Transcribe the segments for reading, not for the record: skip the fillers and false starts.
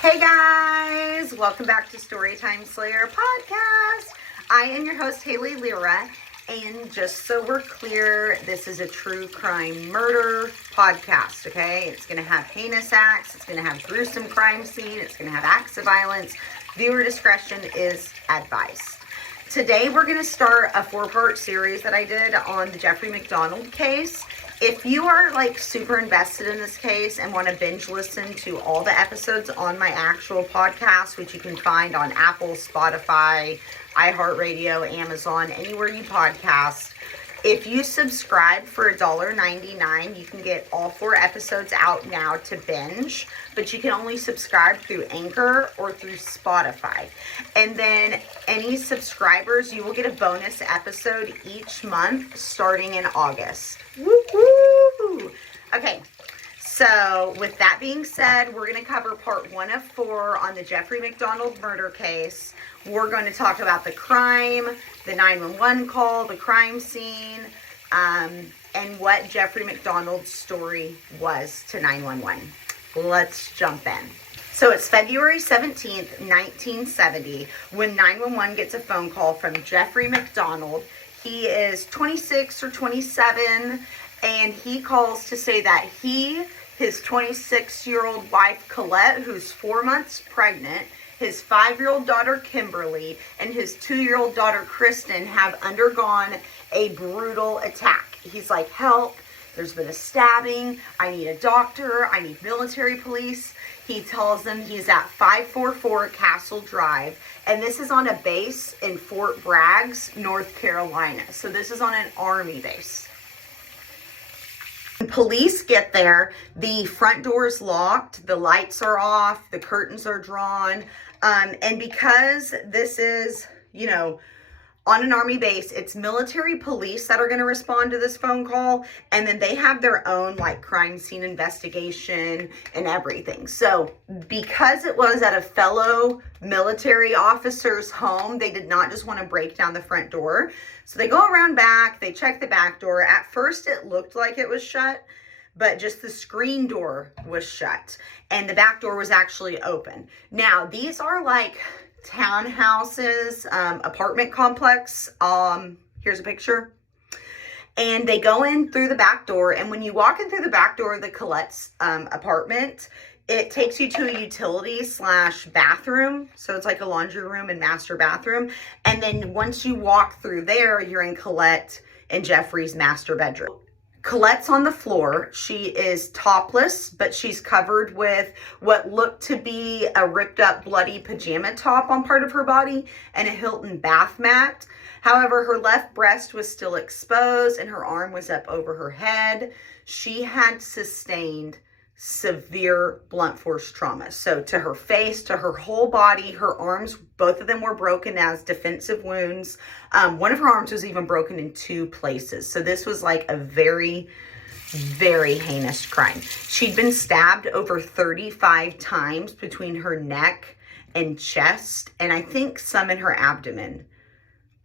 Hey guys, welcome back to Storytime Slayer podcast. I am your host, Haley Lyra, and just so we're clear, this is a true crime murder podcast, okay? It's going to have heinous acts, it's going to have gruesome crime scene, it's going to have acts of violence. Viewer discretion is advised. Today we're going to start a 4-part series that I did on the Jeffery MacDonald case. If you are like super invested in this case and want to binge listen to all the episodes on my actual podcast, which you can find on Apple, Spotify, iHeartRadio, Amazon, anywhere you podcast, if you subscribe for $1.99, you can get all 4 episodes out now to binge, but you can only subscribe through Anchor or through Spotify. And then any subscribers, you will get a bonus episode each month starting in August. Woo-hoo! Okay, so with that being said, we're going to cover part 1 of 4 on the Jeffery MacDonald murder case. We're going to talk about the crime, the 911 call, the crime scene, and what Jeffery MacDonald's story was to 911. Let's jump in. So it's February 17th, 1970, when 911 gets a phone call from Jeffery MacDonald. He is 26 or 27, and he calls to say that his 26-year-old wife, Colette, who's 4 months pregnant, his 5-year-old daughter, Kimberly, and his 2-year-old daughter, Kristen, have undergone a brutal attack. He's like, help, there's been a stabbing, I need a doctor, I need military police. He tells them he's at 544 Castle Drive, and this is on a base in Fort Bragg, North Carolina. So this is on an Army base. When police get there, the front door is locked, the lights are off, the curtains are drawn, and because this is, on an Army base, it's military police that are going to respond to this phone call, and then they have their own crime scene investigation and everything. So because it was at a fellow military officer's home, they did not just want to break down the front door. So they go around back, they check the back door. At first it looked like it was shut, but just the screen door was shut, and the back door was actually open. Now, these are townhouses, apartment complex. Here's a picture. And they go in through the back door, and when you walk in through the back door of the Colette's apartment, it takes you to a utility/bathroom. So it's like a laundry room and master bathroom. And then once you walk through there, you're in Colette and Jeffrey's master bedroom. Colette's on the floor. She is topless, but she's covered with what looked to be a ripped up bloody pajama top on part of her body and a Hilton bath mat. However, her left breast was still exposed and her arm was up over her head. She had sustained severe blunt force trauma. So to her face, to her whole body, her arms, both of them were broken as defensive wounds. One of her arms was even broken in 2 places. So this was like a very, very heinous crime. She'd been stabbed over 35 times between her neck and chest, and I think some in her abdomen.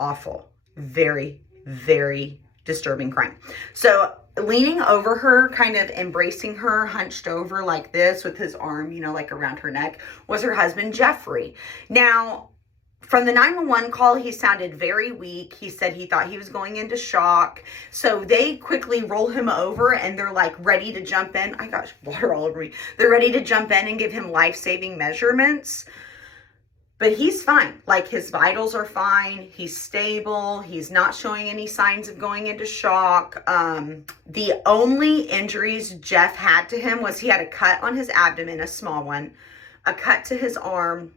Awful. Very, very disturbing crime. So leaning over her, kind of embracing her, hunched over like this with his arm, around her neck, was her husband, Jeffery. Now, from the 911 call, he sounded very weak. He said he thought he was going into shock. So they quickly roll him over and they're ready to jump in. I got water all over me. They're ready to jump in and give him life-saving measurements. But he's fine. His vitals are fine. He's stable. He's not showing any signs of going into shock. The only injuries Jeff had to him was he had a cut on his abdomen, a small one, a cut to his arm,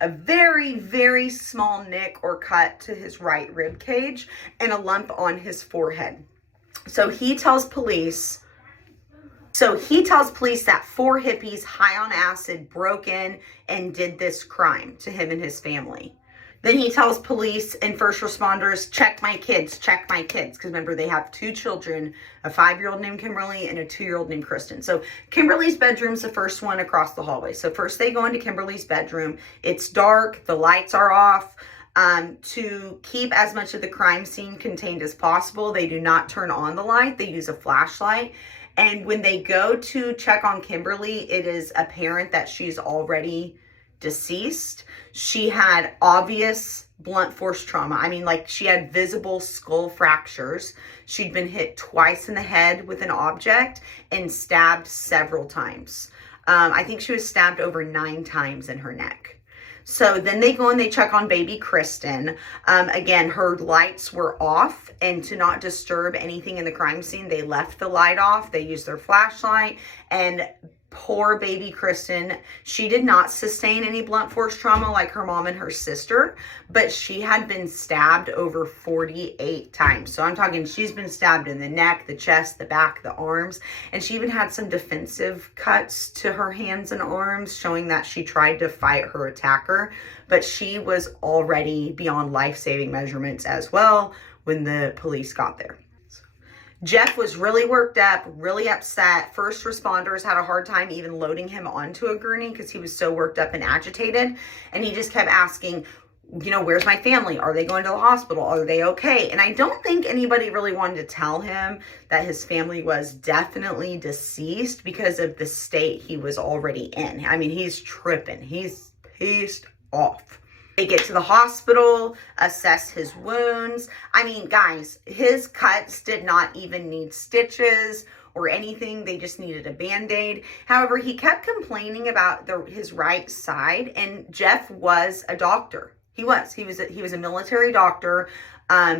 a very, very small nick or cut to his right rib cage, and a lump on his forehead. So he tells police that 4 hippies high on acid broke in and did this crime to him and his family. Then he tells police and first responders, check my kids. Because remember, they have 2 children, a 5-year-old named Kimberly and a 2-year-old named Kristen. So Kimberly's bedroom's the first one across the hallway. So first they go into Kimberly's bedroom. It's dark. The lights are off. To keep as much of the crime scene contained as possible, they do not turn on the light. They use a flashlight. And when they go to check on Kimberly, it is apparent that she's already deceased. She had obvious blunt force trauma. I mean, like, she had visible skull fractures. She'd been hit twice in the head with an object and stabbed several times. I think she was stabbed over 9 times in her neck. So then they go and they check on baby Kristen. Again, her lights were off, and to not disturb anything in the crime scene, they left the light off. They used their flashlight, and poor baby Kristen, she did not sustain any blunt force trauma like her mom and her sister, but she had been stabbed over 48 times. So I'm talking, she's been stabbed in the neck, the chest, the back, the arms, and she even had some defensive cuts to her hands and arms, showing that she tried to fight her attacker, but she was already beyond life-saving measurements as well when the police got there. Jeff was really worked up, really upset. First responders had a hard time even loading him onto a gurney because he was so worked up and agitated. And he just kept asking, you know, where's my family? Are they going to the hospital? Are they okay? And I don't think anybody really wanted to tell him that his family was definitely deceased because of the state he was already in. I mean, he's tripping. He's pissed off. They get to the hospital, assess his wounds. I mean, guys, his cuts did not even need stitches or anything. They just needed a Band-Aid. However, he kept complaining about his right side, and Jeff was a doctor. He was a military doctor.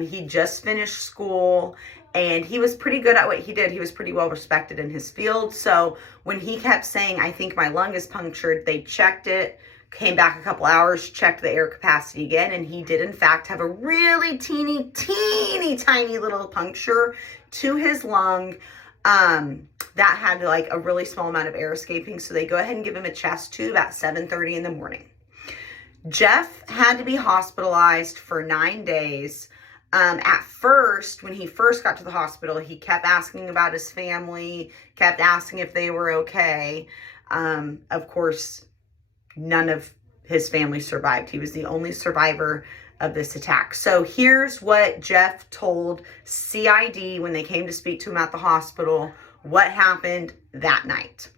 He just finished school, and he was pretty good at what he did. He was pretty well respected in his field. So when he kept saying, I think my lung is punctured, they checked it, came back a couple hours, checked the air capacity again, and he did in fact have a really teeny tiny little puncture to his lung that had like a really small amount of air escaping. So they go ahead and give him a chest tube at 7:30 in the morning. Jeff had to be hospitalized for 9 days. At first, when he first got to the hospital, he kept asking about his family, kept asking if they were okay. Of course, none of his family survived. He was the only survivor of this attack. So here's what Jeff told CID when they came to speak to him at the hospital, what happened that night.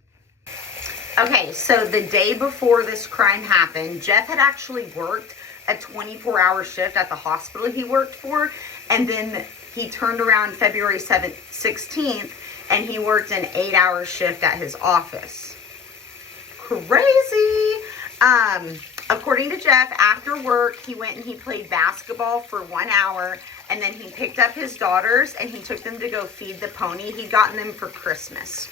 Okay, so the day before this crime happened, Jeff had actually worked a 24-hour shift at the hospital he worked for, and then he turned around February 16th, and he worked an 8-hour shift at his office. Crazy. According to Jeff, after work, he went and he played basketball for 1 hour, and then he picked up his daughters and he took them to go feed the pony. He'd gotten them for Christmas.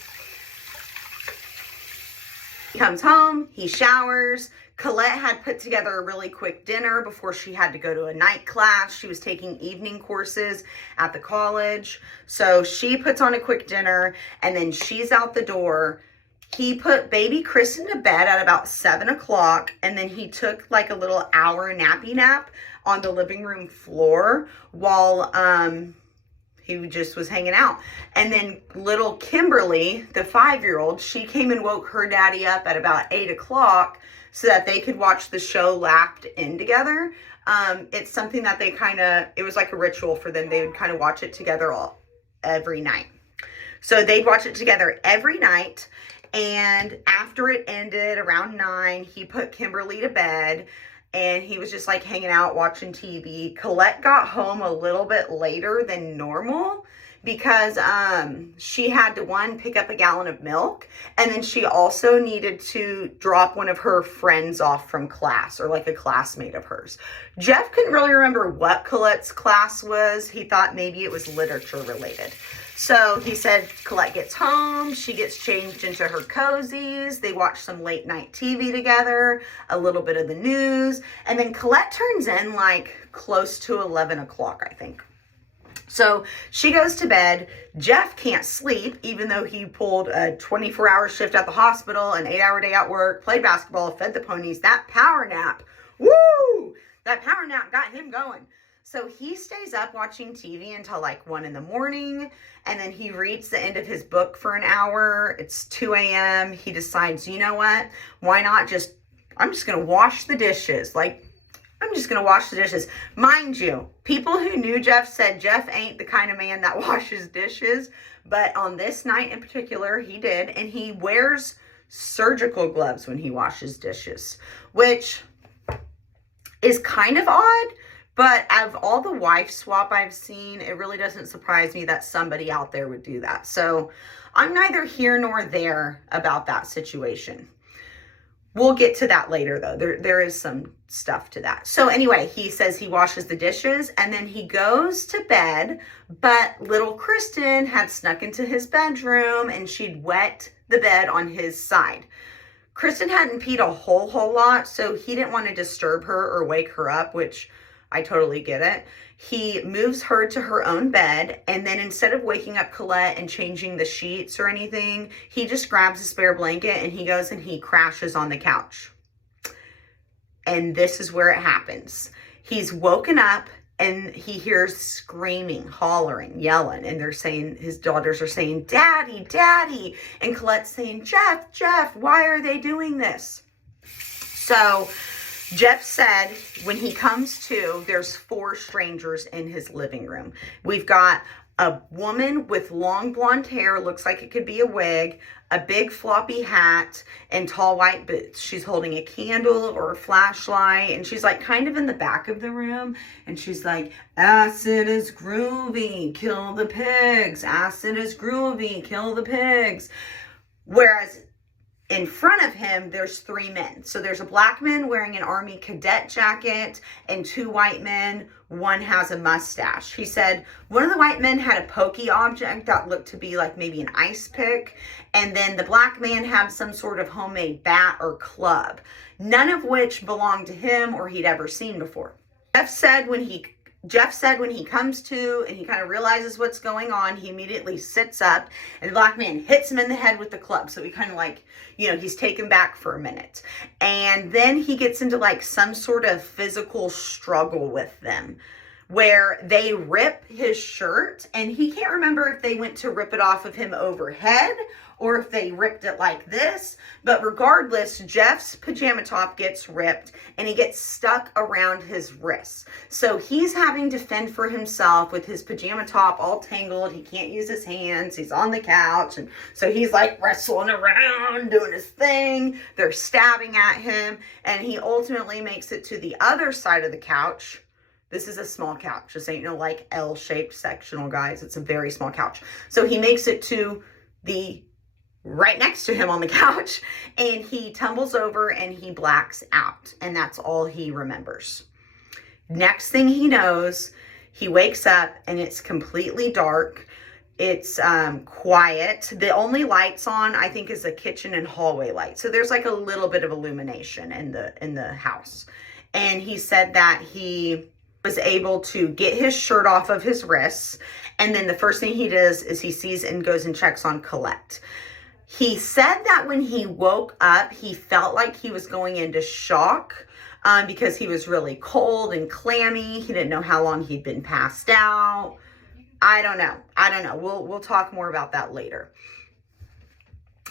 He comes home, he showers. Colette had put together a really quick dinner before she had to go to a night class. She was taking evening courses at the college. So she puts on a quick dinner, and then she's out the door. He put baby Kristen to bed at about 7 o'clock, and then he took like a little hour nappy nap on the living room floor while he just was hanging out. And then little Kimberly, the 5-year-old, she came and woke her daddy up at about 8 o'clock so that they could watch the show Lapped In together. It's something that they it was like a ritual for them. They would kind of watch it together every night. So they'd watch it together every night. And after it ended around 9, he put Kimberly to bed, and he was just like hanging out watching TV. Colette got home a little bit later than normal because she had to, pick up a gallon of milk, and then she also needed to drop one of her friends off from class, or like a classmate of hers. Jeff couldn't really remember what Colette's class was. He thought maybe it was literature related. So he said Colette gets home, she gets changed into her cozies, they watch some late night TV together, a little bit of the news, and then Colette turns in like close to 11 o'clock, I think. So she goes to bed. Jeff can't sleep, even though he pulled a 24-hour shift at the hospital, an 8-hour day at work, played basketball, fed the ponies. That power nap, woo! That power nap got him going. So he stays up watching TV until like 1 in the morning, and then he reads the end of his book for an hour. It's 2 a.m. He decides, you know what? Why not I'm just going to wash the dishes. Like, I'm I'm just going to wash the dishes. Mind you, people who knew Jeff said Jeff ain't the kind of man that washes dishes. But on this night in particular, he did. And he wears surgical gloves when he washes dishes, which is kind of odd. But of all the wife swap I've seen, it really doesn't surprise me that somebody out there would do that. So I'm neither here nor there about that situation. We'll get to that later, though. There is some stuff to that. So anyway, he says he washes the dishes and then he goes to bed. But little Kristen had snuck into his bedroom and she'd wet the bed on his side. Kristen hadn't peed a whole lot, so he didn't want to disturb her or wake her up, which I totally get it. He moves her to her own bed, and then instead of waking up Colette and changing the sheets or anything, he just grabs a spare blanket and he goes and he crashes on the couch. And this is where it happens. He's woken up and he hears screaming, hollering, yelling, and they're saying, his daughters are saying, "Daddy, Daddy." And Colette's saying, "Jeff, Jeff, why are they doing this?" So Jeff said when he comes to, there's 4 strangers in his living room. We've got a woman with long blonde hair, looks like it could be a wig, a big floppy hat, and tall white boots. She's holding a candle or a flashlight, and she's like kind of in the back of the room, and she's like, "Acid is groovy, kill the pigs. Acid is groovy, kill the pigs." Whereas in front of him, there's 3 men. So there's a black man wearing an army cadet jacket and 2 white men. One has a mustache. He said one of the white men had a pokey object that looked to be like maybe an ice pick. And then the black man had some sort of homemade bat or club, none of which belonged to him or he'd ever seen before. Jeff said when he comes to and he kind of realizes what's going on, he immediately sits up and the black man hits him in the head with the club. So he kind of like, he's taken back for a minute. And then he gets into like some sort of physical struggle with them where they rip his shirt, and he can't remember if they went to rip it off of him overhead or if they ripped it like this. But regardless, Jeff's pajama top gets ripped and he gets stuck around his wrists. So he's having to fend for himself with his pajama top all tangled. He can't use his hands. He's on the couch. And so he's like wrestling around, doing his thing. They're stabbing at him. And he ultimately makes it to the other side of the couch. This is a small couch. This ain't no like L-shaped sectional, guys. It's a very small couch. So he makes it to the right next to him on the couch, and he tumbles over and he blacks out, and that's all he remembers. Next thing he knows, he wakes up and it's completely dark. It's quiet. The only lights on, I think, is the kitchen and hallway light. So there's like a little bit of illumination in the house. And he said that he was able to get his shirt off of his wrists, and then the first thing he does is he sees and goes and checks on Colette. He said that when he woke up, he felt like he was going into shock because he was really cold and clammy. He didn't know how long he'd been passed out. I don't know. We'll talk more about that later.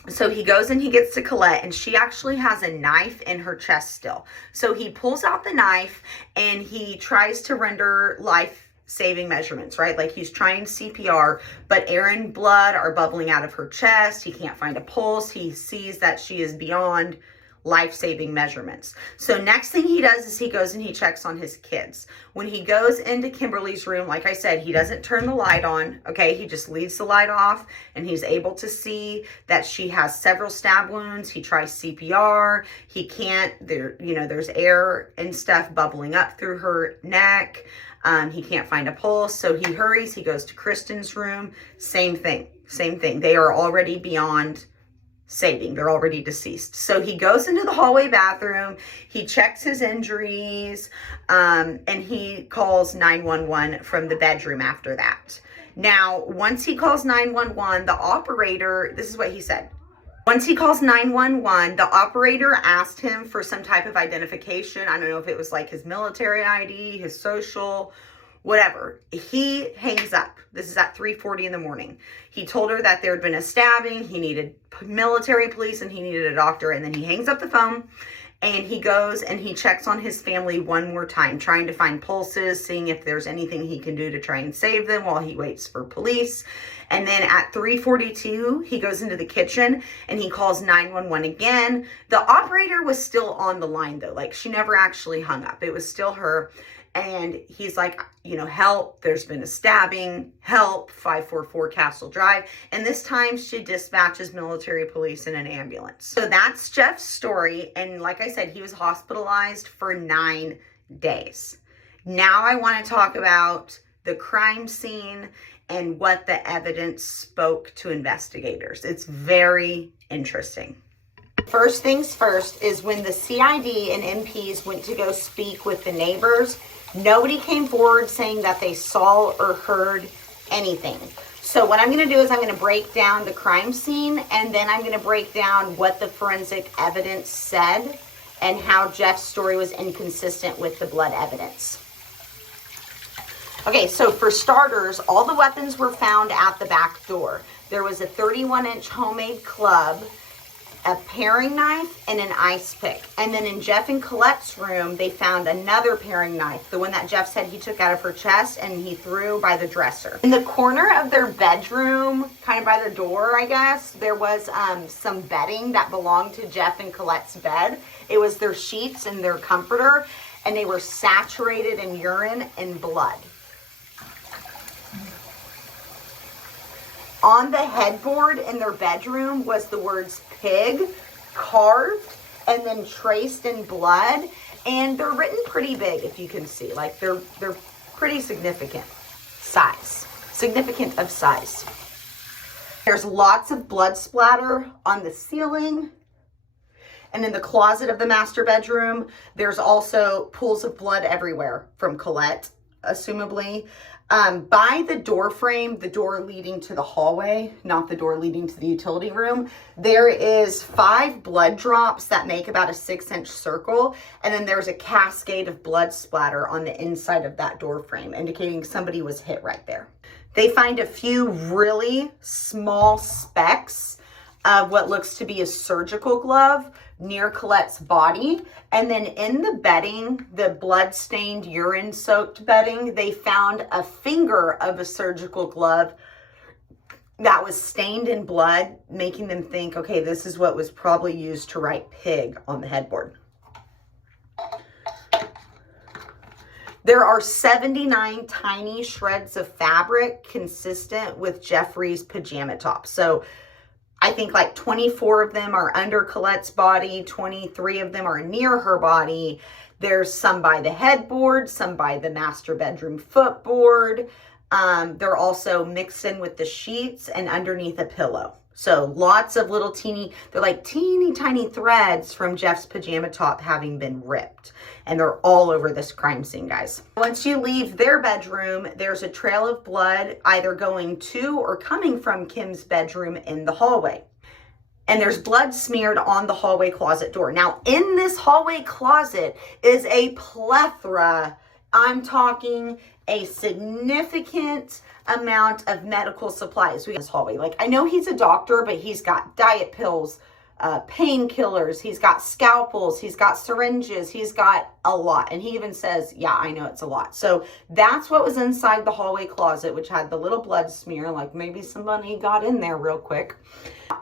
So he goes and he gets to Colette, and she actually has a knife in her chest still. So he pulls out the knife and he tries to render life-saving measurements, right? Like he's trying CPR, but air and blood are bubbling out of her chest. He can't find a pulse. He sees that she is beyond life-saving measurements. So next thing he does is he goes and he checks on his kids. When he goes into Kimberly's room, like I said, he doesn't turn the light on, okay? He just leaves the light off, and he's able to see that she has several stab wounds. He tries CPR. He can't, there's air and stuff bubbling up through her neck. He can't find a pulse, so he hurries. He goes to Kristen's room. Same thing. They are already beyond saving. They're already deceased. So he goes into the hallway bathroom. He checks his injuries, and he calls 911 from the bedroom after that. Now, once he calls 911, the operator, this is what he said. Once he calls 911, the operator asked him for some type of identification. I don't know if it was like his military ID, his social, whatever. He hangs up. This is at 3:40 in the morning. He told her that there had been a stabbing. He needed military police and he needed a doctor. And then he hangs up the phone and he goes and he checks on his family one more time, trying to find pulses, seeing if there's anything he can do to try and save them while he waits for police. And then at 3:42, he goes into the kitchen and he calls 911 again. The operator was still on the line though. Like, she never actually hung up. It was still her. And he's like, you know, help, there's been a stabbing, help, 544 Castle Drive. And this time she dispatches military police and an ambulance. So that's Jeff's story. And like I said, he was hospitalized for 9 days. Now I want to talk about the crime scene and what the evidence spoke to investigators. It's very interesting. First things first is when the CID and MPs went to go speak with the neighbors, nobody came forward saying that they saw or heard anything. So what I'm going to do is I'm going to break down the crime scene, and then I'm going to break down what the forensic evidence said and how Jeff's story was inconsistent with the blood evidence. Okay, so for starters, all the weapons were found at the back door. There was a 31-inch homemade club, a paring knife, and an ice pick. And then in Jeff and Colette's room, they found another paring knife, the one that Jeff said he took out of her chest and he threw by the dresser. In the corner of their bedroom, kind of by the door, I guess, there was some bedding that belonged to Jeff and Colette's bed. It was their sheets and their comforter, and they were saturated in urine and blood. On the headboard in their bedroom was the words pig carved and then traced in blood, and they're written pretty big, if you can see. Like, they're pretty significant of size. There's lots of blood splatter on the ceiling, and in the closet of the master bedroom there's also pools of blood everywhere from Colette, assumably. By the door frame, the door leading to the hallway, not the door leading to the utility room, there is 5 blood drops that make about a 6-inch circle. And then there's a cascade of blood splatter on the inside of that door frame, indicating somebody was hit right there. They find a few really small specks of what looks to be a surgical glove near Colette's body. And then in the bedding, the blood-stained, urine-soaked bedding, they found a finger of a surgical glove that was stained in blood, making them think, okay, this is what was probably used to write pig on the headboard. There are 79 tiny shreds of fabric consistent with Jeffrey's pajama top. So I think like 24 of them are under Colette's body, 23 of them are near her body. There's some by the headboard, some by the master bedroom footboard. They're also mixed in with the sheets and underneath a pillow. So lots of little they're like teeny tiny threads from Jeff's pajama top having been ripped. And they're all over this crime scene, guys. Once you leave their bedroom, there's a trail of blood either going to or coming from Kim's bedroom in the hallway. And there's blood smeared on the hallway closet door. Now, in this hallway closet is a plethora, I'm talking a significant amount of medical supplies. We got this hallway. Like, I know he's a doctor, but he's got diet pills, painkillers, he's got scalpels, he's got syringes, he's got a lot. And he even says, yeah, I know it's a lot. So that's what was inside the hallway closet, which had the little blood smear, like maybe somebody got in there real quick.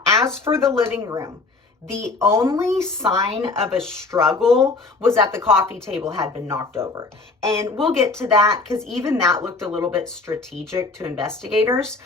As for the living room, the only sign of a struggle was that the coffee table had been knocked over. And we'll get to that because even that looked a little bit strategic to investigators.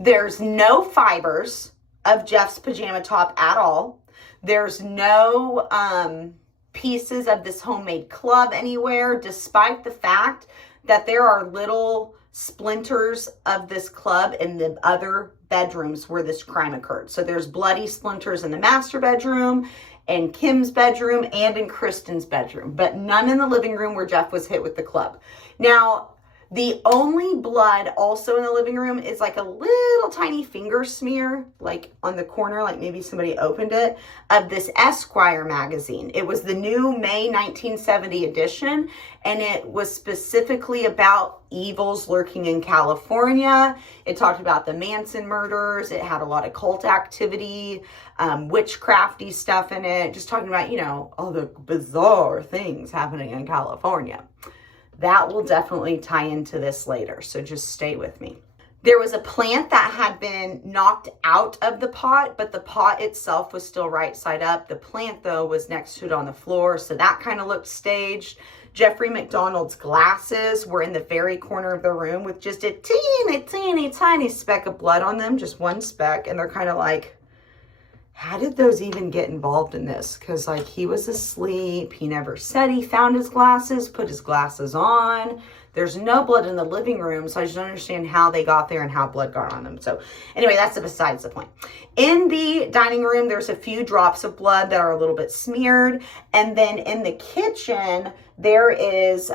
There's no fibers of Jeff's pajama top at all. There's no pieces of this homemade club anywhere, despite the fact that there are little splinters of this club in the other bedrooms where this crime occurred. So there's bloody splinters in the master bedroom, in Kim's bedroom, and in Kristen's bedroom, but none in the living room where Jeff was hit with the club. Now, The only blood also in the living room is like a little tiny finger smear, like on the corner, like maybe somebody opened it, of this Esquire magazine. It was the new May 1970 edition, and it was specifically about evils lurking in California. It talked about the Manson murders. It had a lot of cult activity, witchcrafty stuff in it, just talking about, all the bizarre things happening in California. That will definitely tie into this later, so just stay with me. There was a plant that had been knocked out of the pot, but the pot itself was still right side up. The plant, though, was next to it on the floor, so that kind of looked staged. Jeffery MacDonald's glasses were in the very corner of the room with just a teeny tiny speck of blood on them, just one speck, and they're kind of like, how did those even get involved in this? Because, he was asleep. He never said he found his glasses, put his glasses on. There's no blood in the living room, so I just don't understand how they got there and how blood got on them. So, anyway, that's besides the point. In the dining room, there's a few drops of blood that are a little bit smeared. And then in the kitchen, there is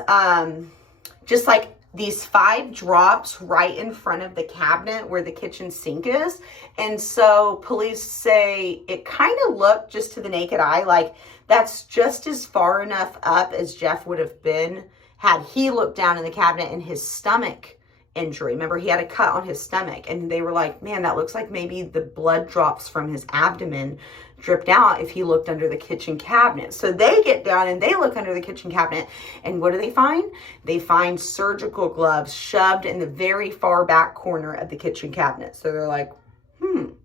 just these 5 drops right in front of the cabinet where the kitchen sink is. And so police say it kind of looked, just to the naked eye, like that's just as far enough up as Jeff would have been had he looked down in the cabinet in his stomach injury. Remember, he had a cut on his stomach, and they were like, man, that looks like maybe the blood drops from his abdomen dripped out if he looked under the kitchen cabinet. So they get down and they look under the kitchen cabinet, and what do they find? They find surgical gloves shoved in the very far back corner of the kitchen cabinet. So they're like,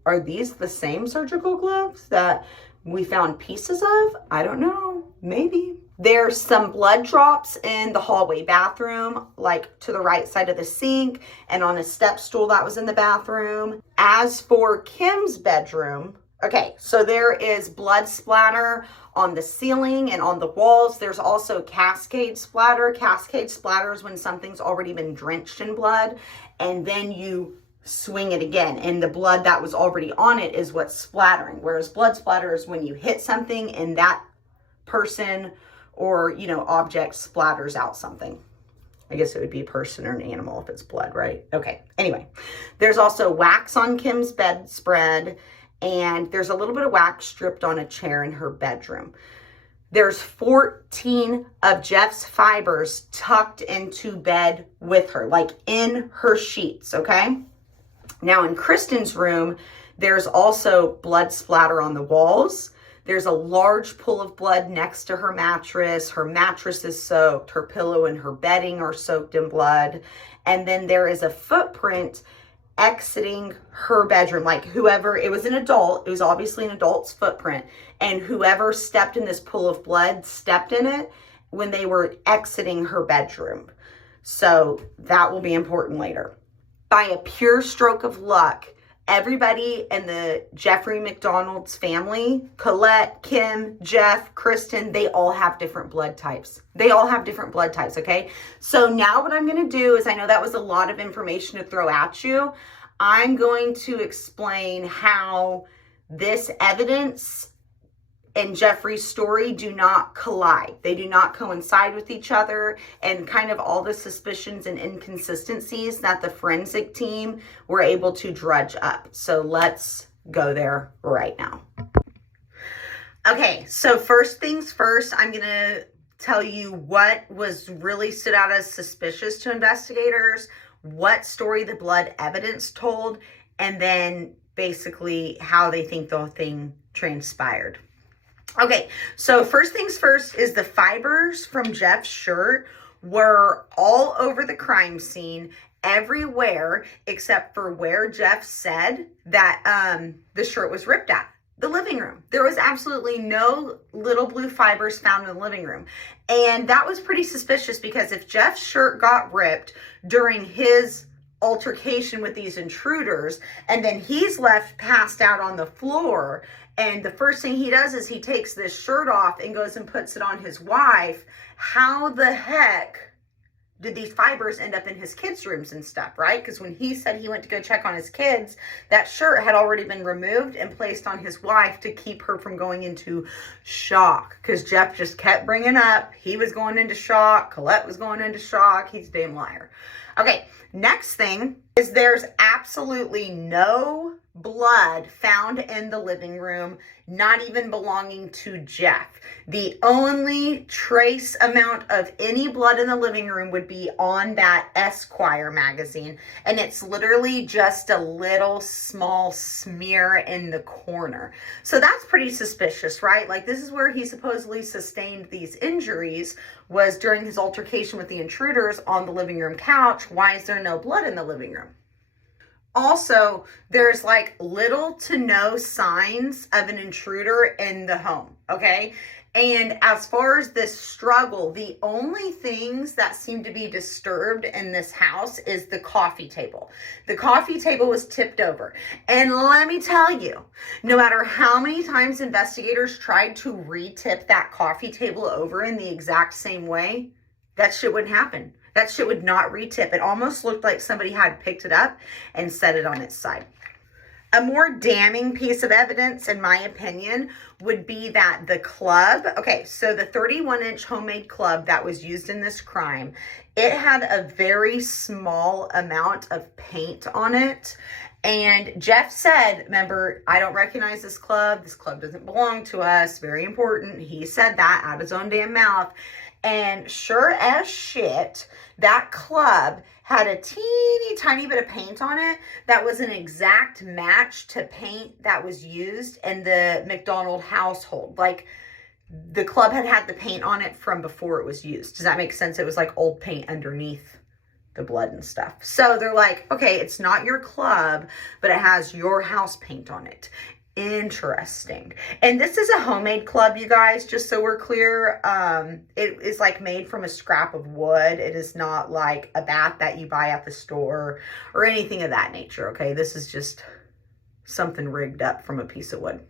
are these the same surgical gloves that we found pieces of? I don't know, maybe. There's some blood drops in the hallway bathroom, to the right side of the sink and on a step stool that was in the bathroom. As for Kim's bedroom, okay, so there is blood splatter on the ceiling and on the walls. There's also cascade splatter. Cascade splatter is when something's already been drenched in blood and then you swing it again, and the blood that was already on it is what's splattering. Whereas blood splatter is when you hit something and that person or, object splatters out something. I guess it would be a person or an animal if it's blood, right? Okay, anyway. There's also wax on Kim's bedspread, and there's a little bit of wax stripped on a chair in her bedroom. There's 14 of Jeff's fibers tucked into bed with her, in her sheets, okay? Now in Kristen's room, there's also blood splatter on the walls. There's a large pool of blood next to her mattress. Her mattress is soaked. Her pillow and her bedding are soaked in blood. And then there is a footprint exiting her bedroom. It was an adult. It was obviously an adult's footprint. And whoever stepped in this pool of blood stepped in it when they were exiting her bedroom. So that will be important later. By a pure stroke of luck, everybody in the Jeffery MacDonald's family, Colette, Kim, Jeff, Kristen, they all have different blood types. Okay? So now what I'm going to do is, I know that was a lot of information to throw at you. I'm going to explain how this evidence and Jeffrey's story do not collide. They do not coincide with each other, and kind of all the suspicions and inconsistencies that the forensic team were able to drudge up. So let's go there right now. Okay, so first things first, I'm going to tell you what was really stood out as suspicious to investigators, what story the blood evidence told, and then basically how they think the whole thing transpired. Okay, so first things first is the fibers from Jeff's shirt were all over the crime scene, everywhere except for where Jeff said that the shirt was ripped at, the living room. There was absolutely no little blue fibers found in the living room. And that was pretty suspicious, because if Jeff's shirt got ripped during his altercation with these intruders, and then he's left passed out on the floor, and the first thing he does is he takes this shirt off and goes and puts it on his wife, how the heck did these fibers end up in his kids' rooms and stuff, right? Because when he said he went to go check on his kids, that shirt had already been removed and placed on his wife to keep her from going into shock. Because Jeff just kept bringing up he was going into shock, Colette was going into shock. He's a damn liar. Okay, next thing is there's absolutely no blood found in the living room, not even belonging to Jeff. The only trace amount of any blood in the living room would be on that Esquire magazine, and it's literally just a little small smear in the corner. So that's pretty suspicious, right? Like, this is where he supposedly sustained these injuries, was during his altercation with the intruders on the living room couch. Why is there no blood in the living room? Also, there's like little to no signs of an intruder in the home, okay? And as far as this struggle, the only things that seem to be disturbed in this house is the coffee table. The coffee table was tipped over. And let me tell you, no matter how many times investigators tried to re-tip that coffee table over in the exact same way, that shit wouldn't happen. That shit would not re-tip. It almost looked like somebody had picked it up and set it on its side. A more damning piece of evidence, in my opinion, would be that the club, okay, so the 31-inch homemade club that was used in this crime, it had a very small amount of paint on it. And Jeff said, remember, I don't recognize this club. This club doesn't belong to us. Very important. He said that out of his own damn mouth. And sure as shit, that club had a teeny tiny bit of paint on it that was an exact match to paint that was used in the MacDonald household. Like, the club had the paint on it from before it was used. Does that make sense? It was like old paint underneath the blood and stuff. So they're like, okay, it's not your club, but it has your house paint on it. Interesting. And this is a homemade club, you guys, just so we're clear. It is like made from a scrap of wood. It is not like a bat that you buy at the store or anything of that nature, okay? This is just something rigged up from a piece of wood.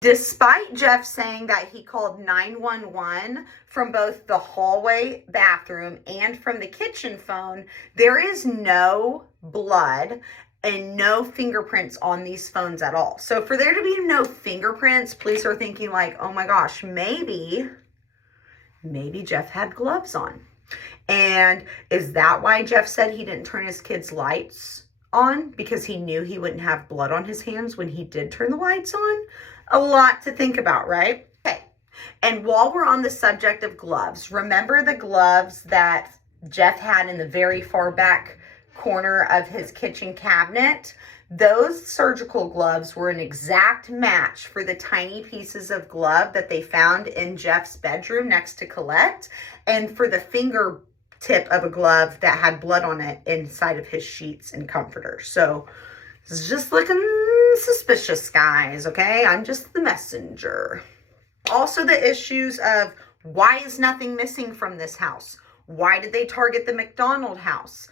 Despite Jeff saying that he called 911 from both the hallway bathroom and from the kitchen phone, there is no blood and no fingerprints on these phones at all. So for there to be no fingerprints, police are thinking like, oh my gosh, maybe Jeff had gloves on. And is that why Jeff said he didn't turn his kids' lights on? Because he knew he wouldn't have blood on his hands when he did turn the lights on? A lot to think about, right? Okay. And while we're on the subject of gloves, remember the gloves that Jeff had in the very far back corner of his kitchen cabinet? Those surgical gloves were an exact match for the tiny pieces of glove that they found in Jeff's bedroom next to Colette, and for the finger tip of a glove that had blood on it inside of his sheets and comforter. So it's just looking suspicious, guys, okay? I'm just the messenger. Also, the issues of why is nothing missing from this house? Why did they target the MacDonald house?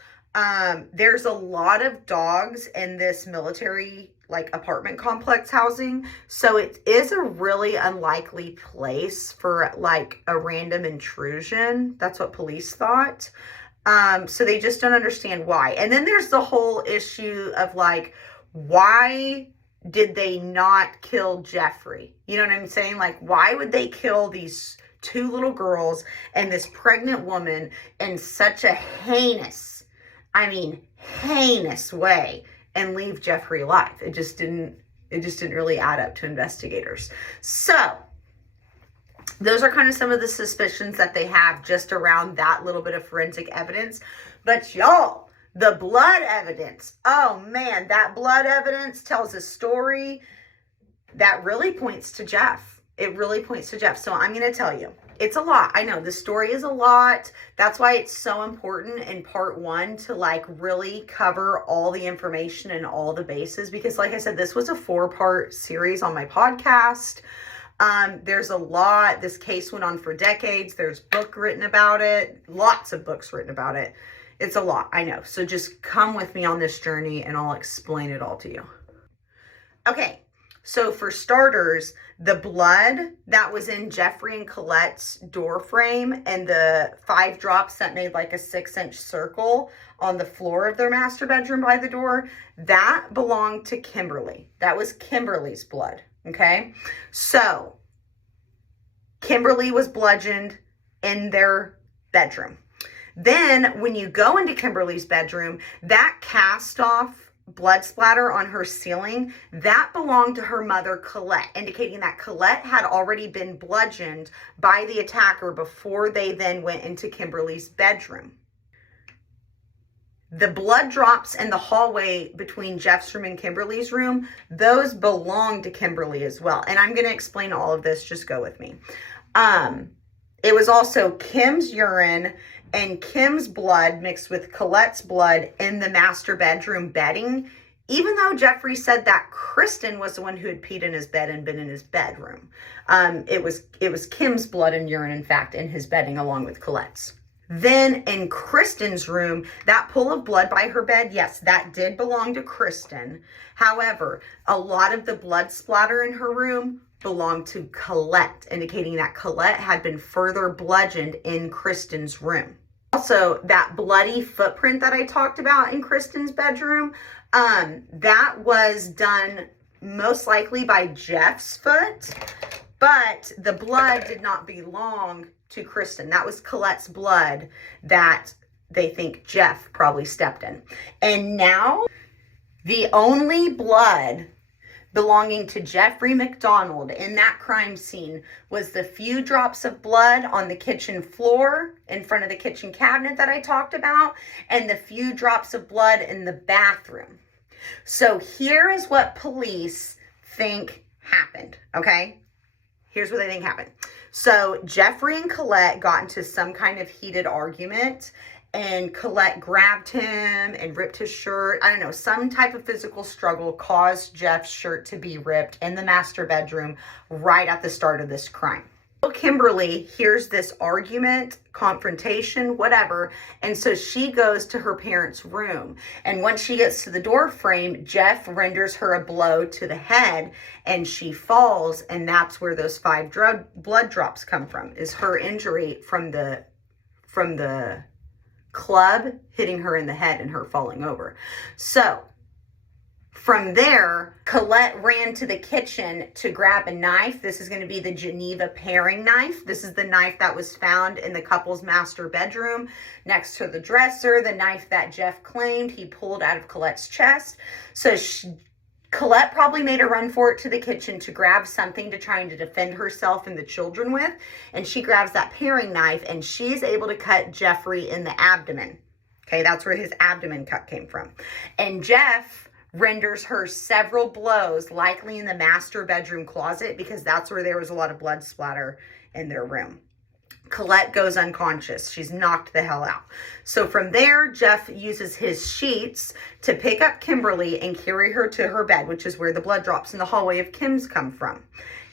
There's a lot of dogs in this military like apartment complex housing, so it is a really unlikely place for like a random intrusion. That's what police thought. So they just don't understand why. And then there's the whole issue of like, why did they not kill Jeffrey? You know what I'm saying? Like, why would they kill these two little girls and this pregnant woman in such a heinous way and leave Jeffrey alive? It just didn't really add up to investigators. So those are kind of some of the suspicions that they have just around that little bit of forensic evidence. But y'all, the blood evidence, oh man, that blood evidence tells a story that really points to Jeff. It really points to Jeff. So I'm going to tell you, it's a lot. I know the story is a lot. That's why it's so important in part 1 to like really cover all the information and all the bases, because like I said, this was a 4-part series on my podcast. There's a lot. This case went on for decades. There's book written about it. Lots of books written about it. It's a lot, I know. So just come with me on this journey and I'll explain it all to you. Okay, So for starters, the blood that was in Jeffrey and Colette's door frame and the 5 drops that made like a 6-inch circle on the floor of their master bedroom by the door, that belonged to Kimberly. That was Kimberly's blood, okay? So Kimberly was bludgeoned in their bedroom. Then when you go into Kimberly's bedroom, that cast off blood splatter on her ceiling, that belonged to her mother, Colette, indicating that Colette had already been bludgeoned by the attacker before they then went into Kimberly's bedroom. The blood drops in the hallway between Jeff's room and Kimberly's room, those belong to Kimberly as well. And I'm going to explain all of this. Just go with me. It was also Kim's urine and Kim's blood mixed with Colette's blood in the master bedroom bedding, even though Jeffrey said that Kristen was the one who had peed in his bed and been in his bedroom. It was Kim's blood and urine, in fact, in his bedding along with Colette's. Then in Kristen's room, that pool of blood by her bed, yes, that did belong to Kristen. However, a lot of the blood splatter in her room belonged to Colette, indicating that Colette had been further bludgeoned in Kristen's room. Also, that bloody footprint that I talked about in Kristen's bedroom, that was done most likely by Jeff's foot, but the blood did not belong to Kristen. That was Colette's blood that they think Jeff probably stepped in. And now, the only blood belonging to Jeffery MacDonald in that crime scene was the few drops of blood on the kitchen floor in front of the kitchen cabinet that I talked about, and the few drops of blood in the bathroom. So here is what police think happened, okay? Here's what they think happened. So Jeffrey and Colette got into some kind of heated argument, and Colette grabbed him and ripped his shirt. I don't know, some type of physical struggle caused Jeff's shirt to be ripped in the master bedroom right at the start of this crime. Kimberly hears this argument, confrontation, whatever, and so she goes to her parents' room. And once she gets to the door frame, Jeff renders her a blow to the head, and she falls, and that's where those 5 blood drops come from, is her injury from the club hitting her in the head and her falling over. So from there, Colette ran to the kitchen to grab a knife. This is going to be the Geneva paring knife. This is the knife that was found in the couple's master bedroom next to the dresser, the knife that Jeff claimed he pulled out of Colette's chest. So Colette probably made a run for it to the kitchen to grab something to try and to defend herself and the children with. And she grabs that paring knife, and she's able to cut Jeffrey in the abdomen. Okay, that's where his abdomen cut came from. And Jeff renders her several blows, likely in the master bedroom closet, because that's where there was a lot of blood splatter in their room. Colette goes unconscious. She's knocked the hell out. So from there, Jeff uses his sheets to pick up Kimberly and carry her to her bed, which is where the blood drops in the hallway of Kim's come from.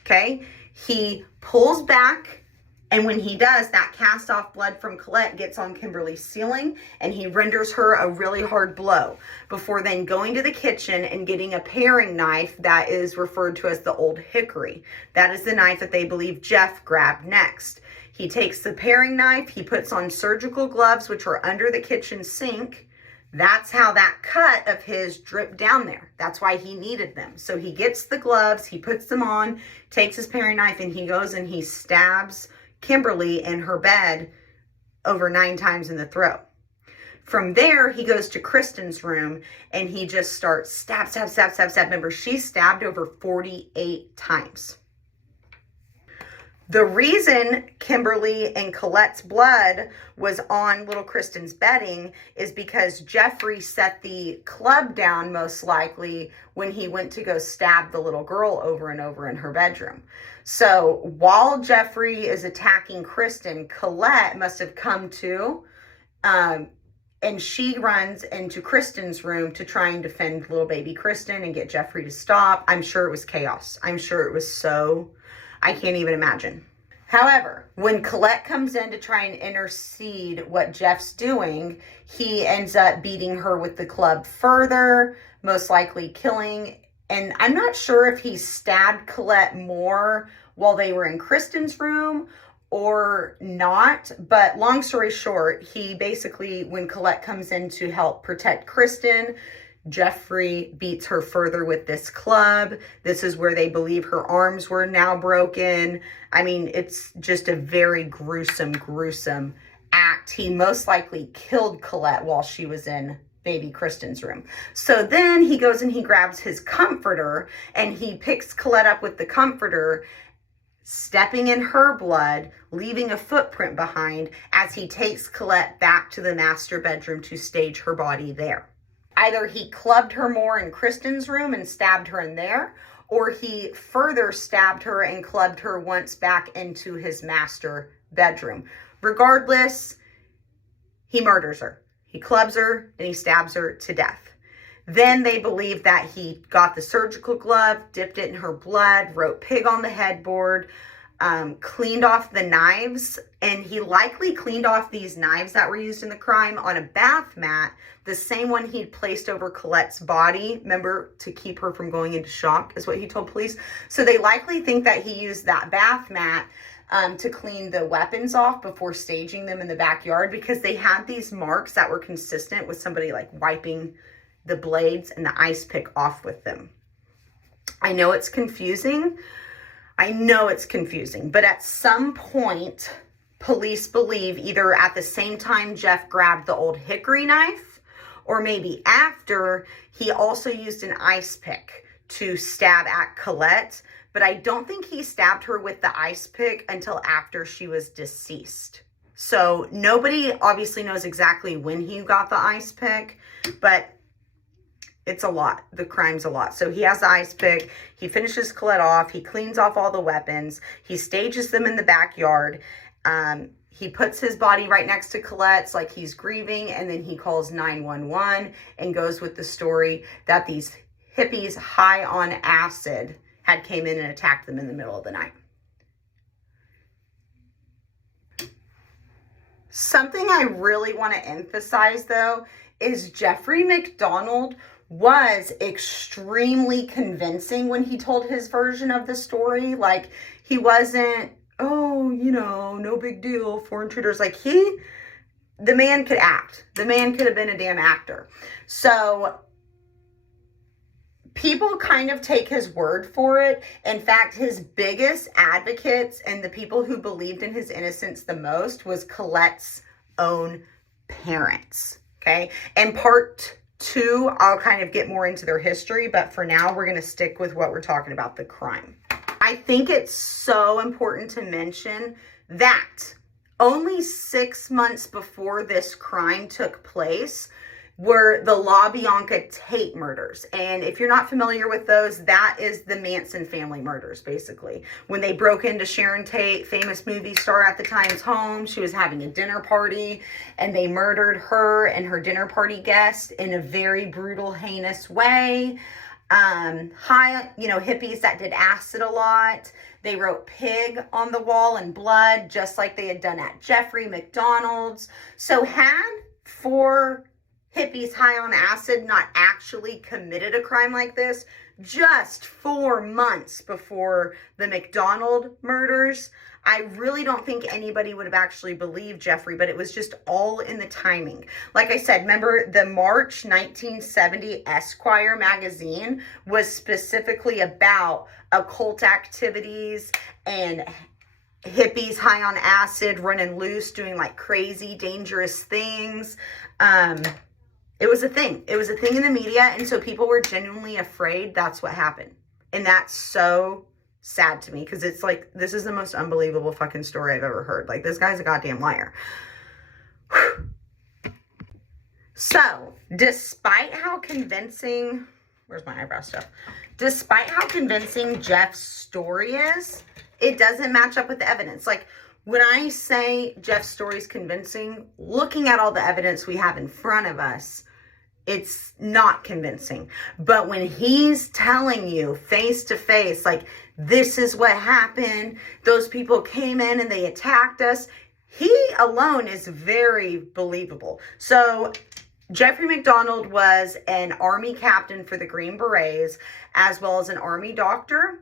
Okay? He pulls back, and when he does, that cast off blood from Colette gets on Kimberly's ceiling, and he renders her a really hard blow before then going to the kitchen and getting a paring knife that is referred to as the old hickory. That is the knife that they believe Jeff grabbed next. He takes the paring knife, he puts on surgical gloves, which are under the kitchen sink. That's how that cut of his dripped down there. That's why he needed them. So he gets the gloves, he puts them on, takes his paring knife, and he goes and he stabs Kimberly in her bed over 9 times in the throat. From there, he goes to Kristen's room and he just starts stab. Remember, she's stabbed over 48 times. The reason Kimberly and Colette's blood was on little Kristen's bedding is because Jeffrey set the club down, most likely, when he went to go stab the little girl over and over in her bedroom. So while Jeffrey is attacking Kristen, Colette must have come to, and she runs into Kristen's room to try and defend little baby Kristen and get Jeffrey to stop. I'm sure it was chaos. I'm sure it was I can't even imagine. However, when Colette comes in to try and intercede what Jeff's doing, he ends up beating her with the club further, most likely killing And I'm not sure if he stabbed Colette more while they were in Kristen's room or not. But long story short, he basically, when Colette comes in to help protect Kristen, Jeffrey beats her further with this club. This is where they believe her arms were now broken. I mean, it's just a very gruesome act. He most likely killed Colette while she was in baby Kristen's room. So then he goes and he grabs his comforter and he picks Colette up with the comforter, stepping in her blood, leaving a footprint behind as he takes Colette back to the master bedroom to stage her body there. Either he clubbed her more in Kristen's room and stabbed her in there, or he further stabbed her and clubbed her once back into his master bedroom. Regardless, he murders her. He clubs her and he stabs her to death. Then they believe that he got the surgical glove, dipped it in her blood, wrote pig on the headboard, cleaned off the knives, and he likely cleaned off these knives that were used in the crime on a bath mat, the same one he'd placed over Colette's body, remember, to keep her from going into shock, is what he told police. So they likely think that he used that bath mat to clean the weapons off before staging them in the backyard, because they had these marks that were consistent with somebody like wiping the blades and the ice pick off with them. I know it's confusing. But at some point, police believe either at the same time Jeff grabbed the old hickory knife, or maybe after, he also used an ice pick to stab at Colette. But I don't think he stabbed her with the ice pick until after she was deceased. So nobody obviously knows exactly when he got the ice pick, but it's a lot. The crime's a lot. So he has the ice pick. He finishes Colette off. He cleans off all the weapons. He stages them in the backyard. He puts his body right next to Colette's like he's grieving, and then he calls 911 and goes with the story that these hippies high on acid had came in and attacked them in the middle of the night. Something I really want to emphasize, though, is Jeffery MacDonald was extremely convincing when he told his version of the story. Like, he wasn't, oh, you know, no big deal, foreign intruders. Like, the man could act. The man could have been a damn actor. So people kind of take his word for it. In fact, his biggest advocates and the people who believed in his innocence the most was Colette's own parents. Okay. And part 2, I'll kind of get more into their history, but for now, we're going to stick with what we're talking about, the crime. I think it's so important to mention that only 6 months before this crime took place were the LaBianca Tate murders. And if you're not familiar with those, that is the Manson family murders, basically. When they broke into Sharon Tate, famous movie star at the time's home, she was having a dinner party, and they murdered her and her dinner party guest in a very brutal, heinous way. Hippies that did acid a lot. They wrote pig on the wall in blood, just like they had done at Jeffery MacDonald's. So had 4 hippies high on acid not actually committed a crime like this, just 4 months before the MacDonald murders, I really don't think anybody would have actually believed Jeffrey, but it was just all in the timing. Like I said, remember the March 1970 Esquire magazine was specifically about occult activities and hippies high on acid running loose, doing like crazy, dangerous things. It was a thing. It was a thing in the media, and so people were genuinely afraid that's what happened. And that's so sad to me, because it's like, this is the most unbelievable fucking story I've ever heard. Like, this guy's a goddamn liar. So, despite how convincing, where's my eyebrow stuff? Despite how convincing Jeff's story is, it doesn't match up with the evidence. Like, when I say Jeff's story is convincing, looking at all the evidence we have in front of us, it's not convincing. But when he's telling you face to face, like, this is what happened, those people came in and they attacked us, he alone is very believable. So Jeffery MacDonald was an Army captain for the Green Berets, as well as an Army doctor.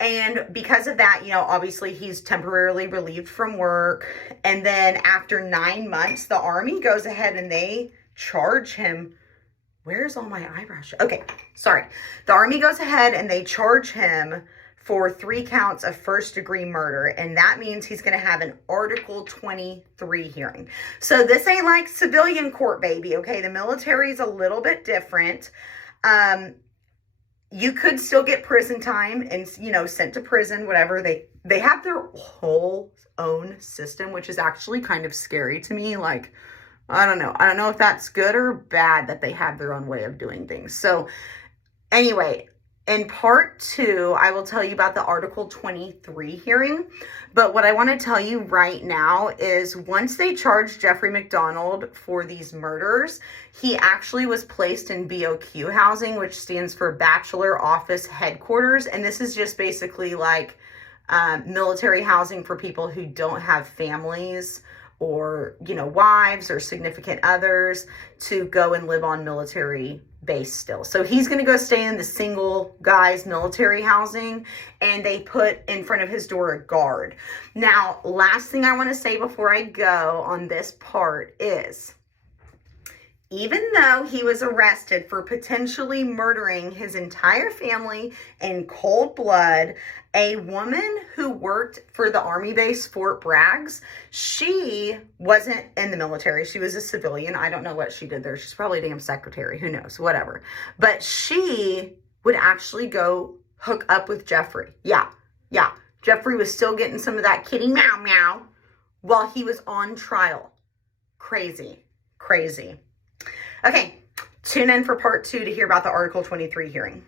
And because of that, obviously he's temporarily relieved from work. And then after 9 months, the Army goes ahead and they charge him. Where's all my eyebrows? Okay, sorry. The Army goes ahead and they charge him for 3 counts of first-degree murder, and that means he's going to have an Article 23 hearing. So this ain't like civilian court, baby, okay? The military is a little bit different. You could still get prison time and, sent to prison, whatever. They have their whole own system, which is actually kind of scary to me. Like, I don't know. I don't know if that's good or bad that they have their own way of doing things. So anyway, in part 2, I will tell you about the Article 23 hearing. But what I want to tell you right now is once they charged Jeffery MacDonald for these murders, he actually was placed in BOQ housing, which stands for Bachelor Office Headquarters. And this is just basically like military housing for people who don't have families or, wives or significant others to go and live on military base still. So he's going to go stay in the single guy's military housing, and they put in front of his door a guard. Now, last thing I want to say before I go on this part is, even though he was arrested for potentially murdering his entire family in cold blood, a woman who worked for the Army base Fort Braggs, she wasn't in the military. She was a civilian. I don't know what she did there. She's probably a damn secretary. Who knows? Whatever. But she would actually go hook up with Jeffery. Yeah. Jeffery was still getting some of that kitty meow meow while he was on trial. Crazy. Okay, tune in for part 2 to hear about the Article 23 hearing.